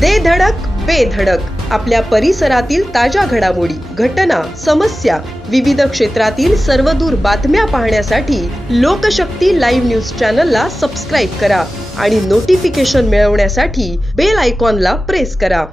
दे धडक बेधडक आपल्या परिसरातील ताज्या घडामोडी, घटना, समस्या, विविध क्षेत्रातील सर्वदूर बातम्या पाहण्यासाठी लोकशक्ती लाईव्ह न्यूज चॅनलला सबस्क्राईब करा आणि नोटिफिकेशन मिळवण्यासाठी बेल आयकॉनला प्रेस करा।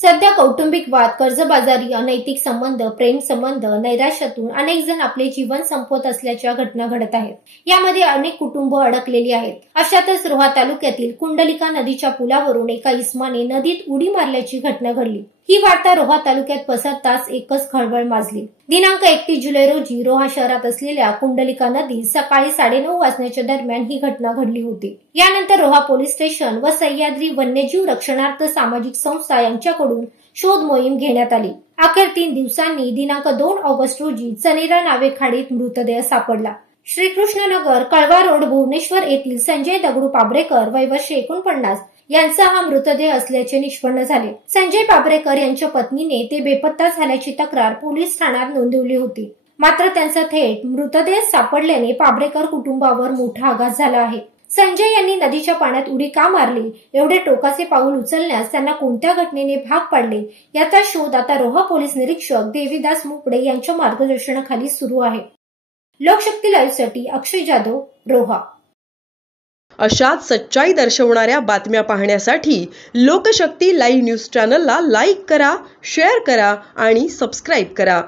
सध्या कौटुंबिक वाद, कर्जबाजारी, अनैतिक संबंध, प्रेम संबंध, नैराश्यातून अनेक जण आपले जीवन संपवत असल्याच्या घटना घडत आहेत। यामध्ये अनेक कुटुंब अडकलेली आहेत। अशातच रोहा तालुक्यातील कुंडलिका नदीच्या पुलावरून एका इसमाने नदीत उडी मारल्याची घटना घडली। ही वार्ता रोहा तालुक्यात पसरताच एकच खळबळ माजली। दिनांक 31 जुलै रोजी रोहा शहरात असलेल्या कुंडलिका नदीत सकाळी 9:30 वाजण्याच्या दरम्यान ही घटना घडली होती। यानंतर रोहा पोलीस स्टेशन व सह्याद्री वन्यजीव रक्षणार्थ सामाजिक संस्था यांच्याकडून शोध मोहीम घेण्यात आली। अखेर 3 दिवसांनी दिनांक 2 ऑगस्ट रोजी चनेरा नावे खाडीत मृतदेह सापडला। श्रीकृष्णनगर कळवा रोड भुवनेश्वर येथील संजय दगडू पाबरेकर वय वर्ष 49 यांचा हा मृतदेह असल्याचे निष्पन्न झाले। संजय पाबरेकर यांच्या पत्नीने ते बेपत्ता झाल्याची तक्रार पोलीस ठाण्यात नोंदवली होती। मात्र त्यांचा थेट मृतदेह सापडल्याने पाबरेकर कुटुंबावर मोठा आघात झाला आहे। संजय यांनी नदीच्या पाण्यात उडी का मारली, एवढे टोकाचे पाऊल उचलण्यास त्यांना कोणत्या घटनेने भाग पाडले, याचा शोध आता रोहा पोलीस निरीक्षक देवीदास मुपडे यांच्या मार्गदर्शनाखाली सुरू आहे। लोकशक्ती लाईव्ह साठी अक्षय जाधव, रोहा। अशाच सच्चाई दर्शवणाऱ्या बातम्या पाहण्यासाठी लोकशक्ती लाईव्ह न्यूज चॅनलला लाईक करा, शेअर करा आणि सबस्क्राईब करा।